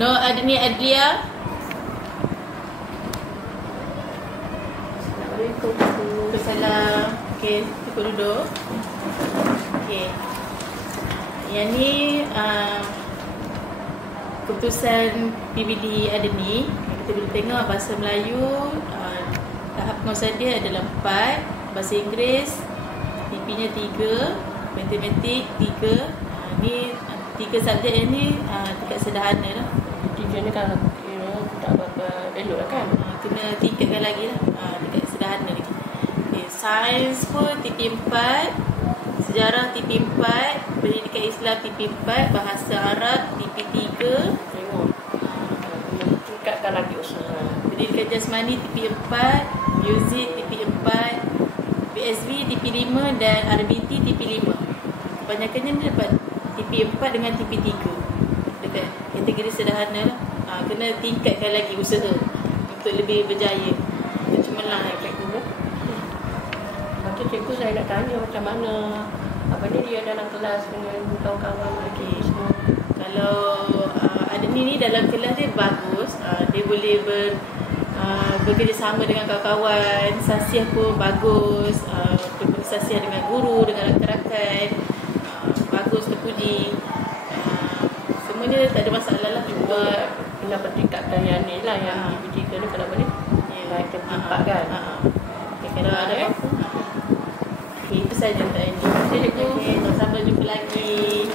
Nur Adni Adlia. Assalamualaikum. Waalaikumsalam. Okey, cukup duduk. Okey. Yang ni keputusan PBD Adni. Kita boleh tengok bahasa Melayu tahap penguasaan dia adalah 4, bahasa Inggeris TP-nya 3, matematik 3. Ni 3 subjek yang ni tingkat sederhana lah. 3 ni kalau kira tak apa-apa elok lah kan. Kena tingkatkan lagi lah, tingkat sederhana lagi. Okay, sains pun TP4, sejarah TP4, pendidikan Islam TP4, bahasa Arab TP3. Tengok tingkatkan lagi usaha. Pendidikan jasmani TP4, muzik TP4, PSB TP5 dan RBT TP5. Kebanyakannya ni dapat TP4 dengan TP3 dekat kategori sederhana lah. Kena tingkatkan lagi usaha untuk lebih berjaya, untuk cemerlang lagi. Lepas tu cikgu saya nak tanya macam mana apa ni dia dalam kelas dengan kawan-kawan lagi semua. Kalau Adni ni dalam kelas dia bagus, dia boleh bekerjasama dengan kawan-kawan, sasiah pun bagus, bersasiah dengan guru, dengan rakan-rakan, bagus, terpuji. Semuanya tak ada masalah lah. Cuma kena pertingkatkan yang ni lah, yang DP3 ni kalau boleh naik ke P4 kan. Kalau ada apa-apa. Okay, itu saja untuk ini. Terima kasih. Sampai jumpa lagi.